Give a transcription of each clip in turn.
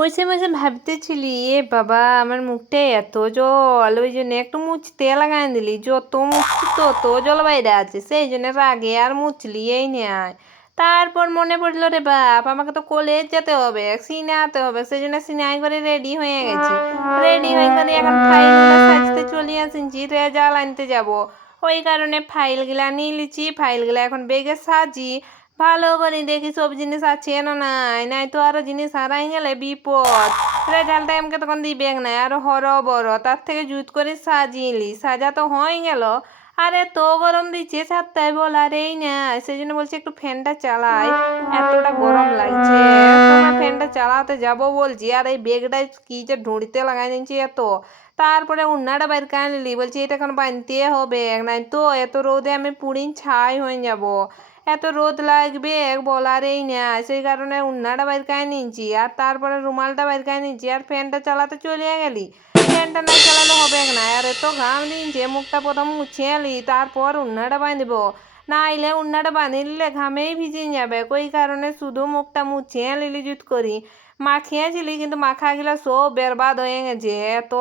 বসে বসে ভাবতেছিলি এ বাবা আমার মুখটা এত জল, ওই জন্য একটু মুছতে লাগাই দিলি। যত মুছছি তত জল বাইরে আছে, সেই জন্য রাগে আর মুছলি এই নেয়। তারপর মনে পড়লো রে বাপ, আমাকে তো কলেজ যেতে হবে, সিনেমাতে হবে, সেই জন্য সিনেমাই করে রেডি হয়ে গেছি। রেডি হয়ে করে এখন ফাইলগুলো সাজতে চলে আসিছি, রেজাল্ট আনতে যাব। ওই কারণে ফাইলগুলা নিয়ে লিছি, ফাইলগুলা এখন বেগে সাজি। ভালো করে দেখি সব জিনিস আছে না নাই, নাই তো আরো জিনিস হারাই গেলে বিপদ। রেজাল্টটা আমাকে তখন দিবে না, আরো বড় তার থেকে জুত করে সাজিলি, সাজা তো হয়ে গেল। আরে তো গরম দিচ্ছে ছাদটায় বলার এই না, সেই জন্য বলছি একটু ফ্যানটা চালাই, এতটা গরম লাগছে। তোমার ফ্যানটা চালাতে যাব বলছি, আর এই বেগটাই কি যে ঢুঁড়িতে লাগাই দিচ্ছি এত। তারপরে উন্নাটা বাইর করে নিলি, বলছি এটা এখন বানতে হবে, নাই তো এত রোদে আমি পুড়িন ছাই হয়ে যাব। এত রোদ লাগবে বলারই না, সেই কারণে উন্নাটা বাইর করে নিচ্ছি, আর তারপরে রুমালটা বাইর করে নিচ্ছি, আর ফ্যানটা চালাতে চলে গেলি। ফ্যানটা না চালালে হবে না, আর এত ঘাম দিনছে, মুখটা প্রথম মুছে এলি, তারপর উন্নাটা বাঁধব। না আইলে উন্নাটা বাঁধি নিলে ঘামেই ভিজে যাবে, ওই কারণে শুধু মুখটা মুছে লিলি জুত করি। মাখিয়েছিলি কিন্তু মাখাগুলো সব বেরবাদ হয়ে গেছে, এত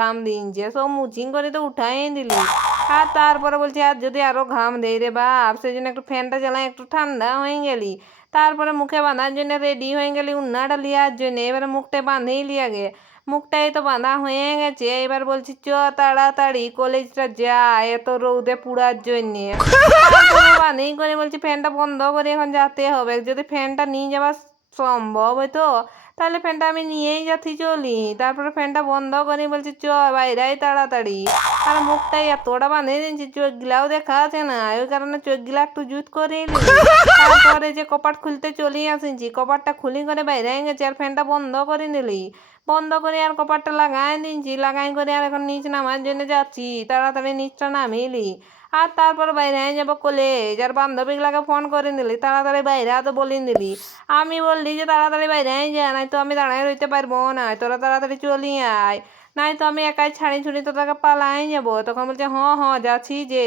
ঘাম দিনছে, সব মুচিং করে তো উঠাই দিলি। আর তারপরে বলছি আর যদি আরো ঘাম দেই রে বাপ, সেই জন্য একটু ফ্যানটা চালাই, একটু ঠান্ডা হয়ে গেলি। তারপরে মুখে বাঁধার জন্য রেডি হয়ে গেলি উন্নাটা লিয়ার জন্য, এবারে মুখটা বাঁধেই লিয়াগে। মুখটাই তো বাঁধা হয়ে গেছে, এবার বলছি চ তাড়াতাড়ি কলেজটা যা, এত রৌদে পুড়ার জন্যে। বাঁধেই করে বলছি ফ্যানটা বন্ধ করে এখন যেতে হবে, যদি ফ্যানটা নিয়ে যাওয়া সম্ভব হয়তো তাহলে ফ্যানটা আমি নিয়েই যাচ্ছি চলি। তারপরে ফ্যানটা বন্ধ করে বলছি চ বাইরেই তাড়াতাড়ি। আর মুখটাই এতটা বাঁধে দিয়েছি, চোখগুলাও দেখা আছে না, ওই কারণে চোখগুলা একটু জুত করে তারপরে যে কপাট খুলতে চলে আসিছি, কপাটটা খুলি করে বাইরে গেছি, আর ফ্যানটা বন্ধ করে নিলি। বন্ধ করে আর কপাটটা লাগাই দিয়েছি, লাগাই করে আর এখন নিচ নামার জন্য যাচ্ছি, তাড়াতাড়ি নিচটা নামিলি। আর তারপর বাইরে যাব কলেজ, আর বান্ধবীগুলাকে ফোন করে নিলি, তাড়াতাড়ি বাইরে তো বলে দিলি। আমি বললি যে তাড়াতাড়ি বাইরে যা, নাই তো আমি দাঁড়ায় রইতে পারবো না, তোরা তাড়াতাড়ি চলি আয়, নাই তো আমি একাই ছাড়ি ছুড়ি তো তাকে পালাই যাবো। তখন বলছে যাচ্ছি যে।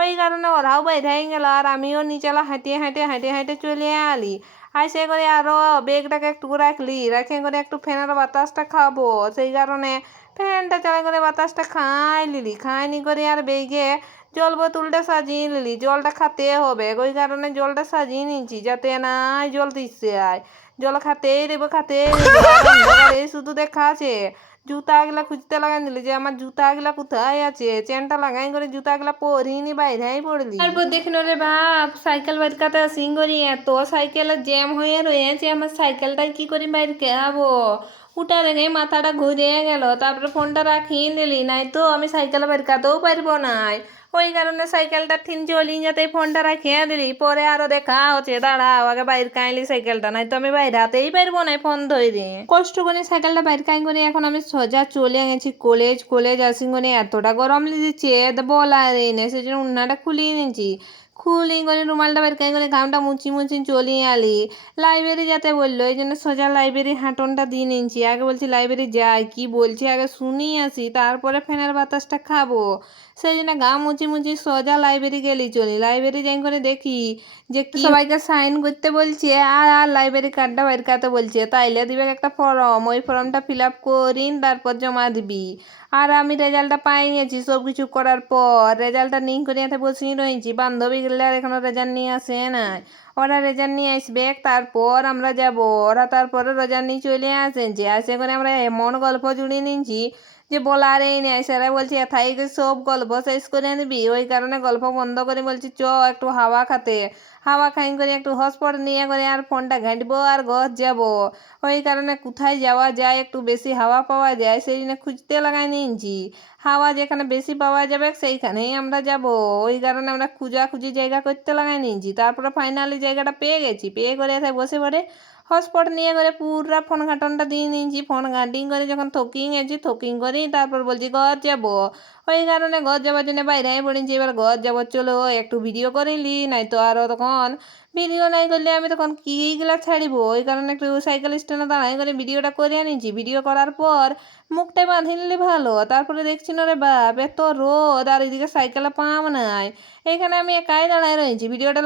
ওই কারণে ওরাও বাইরে গেল, আর আমিও নিচেলা হাঁটিয়ে হাঁটিয়ে হাঁটিয়ে হাঁটিয়ে চলে আলি। আইসে করে আরো বেগটাকে একটু রাখলি, রাখে করে একটু ফ্যানের বাতাসটা খাবো, সেই কারণে ফ্যানটা চালাই করে বাতাসটা খাই লিলি। খাইনি করে আর বেগে জল বোতলটা সাজিয়ে নিলি, জলটা খাতে হবে, ওই কারণে জলটা সাজিয়ে নিয়েছি যাতে নাই জল দিচ্ছে আয়। জল খাতেই দেবো খাতেই দেবো, শুধু দেখা আছে। জুতাগুলা খুঁজতে লাগাই দিলি যে আমার জুতাগুলা কোথায় আছে, চেনটা লাগাই করে জুতাগুলা পরিনি বাইরেই পড়লি। তারপর দেখলো রে বাপ সাইকেল বাইর কাতে আসিং করি, এত সাইকেলের জ্যাম হয়ে রয়েছে, আমার সাইকেলটাই কি করি বাইর খাবো। উঠা দেখে মাথাটা ঘুরে গেল, তারপরে ফোনটা রাখিয়ে দিলি, নাই তো আমি সাইকেল বাইর কাতেও পারবো নাই। ওই কারণে সাইকেলটা থিন চলি যাতে ফোনটা রাখিয়ে দিলি, পরে আরো দেখা হচ্ছে, দাঁড়াও আগে বাইর কাইলি সাইকেলটা, নাই তো আমি বাইর হাতেই পারবো না ফোন ধরে। কষ্ট করে সাইকেলটা বাইর কাই করে এখন আমি সোজা চলে গেছি কলেজ। কলেজ আসি করে এতটা গরম লেগেছে বলার নেই, সেই জন্য উন্নাটা খুলিয়ে নিয়েছি। খুলি করে রুমালটা বের করে ঘামটা মুছি মুছি চলে আলি। লাইব্রেরি যেতে বললো, এই জন্য সোজা লাইব্রেরি হাঁটনটা দিয়ে নিয়েছি। আগে বলছি লাইব্রেরি যাই, কি বলছি আগে শুনি আসি, তারপরে ফ্যানের বাতাসটা খাবো। সেই জন্য ঘাম মুছি মুছি সোজা লাইব্রেরি গেলি চলি। লাইব্রেরি যাই করে দেখি যে কি সবাইকে সাইন করতে বলছে, আর লাইব্রেরি কার্ডটা বের করতে বলছে, তাইলে দিবে একটা ফর্ম, ওই ফর্মটা ফিল আপ করিন তারপর জমা দিবি। আর আমি রেজাল্টটা পাই নিয়েছি সব কিছু করার পর, রেজাল্টটা নিয়ে করে এতে বসেই রয়েছি। বান্ধবীগুলো আর এখনো রেজাল্ট নিয়ে আসে না, ওরা রেজাল্ট নিয়ে আসবে তারপর আমরা যাব। ওরা তারপরে রেজাল্ট নিয়ে চলে আসেছে, আসে করে আমরা এমন গল্প জুড়িয়ে নিয়েছি যে বলার এই নেই। স্যারা বলছি এথাই সব গল্প শেষ করে আনবি, ওই কারণে গল্প বন্ধ করে বলছি চ একটু হাওয়া খাতে। হাওয়া খাই করে একটু হটস্পট নিয়ে করে আর ফোনটা ঘাঁটবো আর ঘর যাব। ওই কারণে কোথায় যাওয়া যায় একটু বেশি হাওয়া পাওয়া যায়, সেই জন্য খুঁজতে লাগাই নিয়েছি। হাওয়া যেখানে বেশি পাওয়া যাবে সেইখানেই আমরা যাব, ওই কারণে আমরা খুঁজাখুঁজি জায়গা করতে লাগাই নিয়েছি। তারপরে ফাইনালি জায়গাটা পেয়ে গেছি, পেয়ে করে এসে বসে পড়ে হটস্পট নিয়ে করে পুরা ফোন ঘাটনটা দিয়ে নিয়েছি। ফোন ঘাটিং করে যখন থকিং গেছি, থকিং করি তারপর বলছি ঘর যাব। ওই কারণে ঘর যাওয়ার জন্য বাইরে পড়েছি, এবার ঘর যাব চলো একটু ভিডিও করিলি, নাই তো আরও তখন ভিডিও নাই করলে আমি তখন কিগুলা ছাড়িব। ওই কারণে একটু সাইকেল স্ট্যান্ডে দাঁড়াই করে ভিডিওটা করে আনিছি। ভিডিও করার পর মুখটাই বাঁধি নিলে ভালো, তারপরে দেখছি না রে বাপ এত রোদ, আর এদিকে সাইকেলে পাম নাই, এখানে আমি একাই দাঁড়ায় রয়েছি ভিডিওটা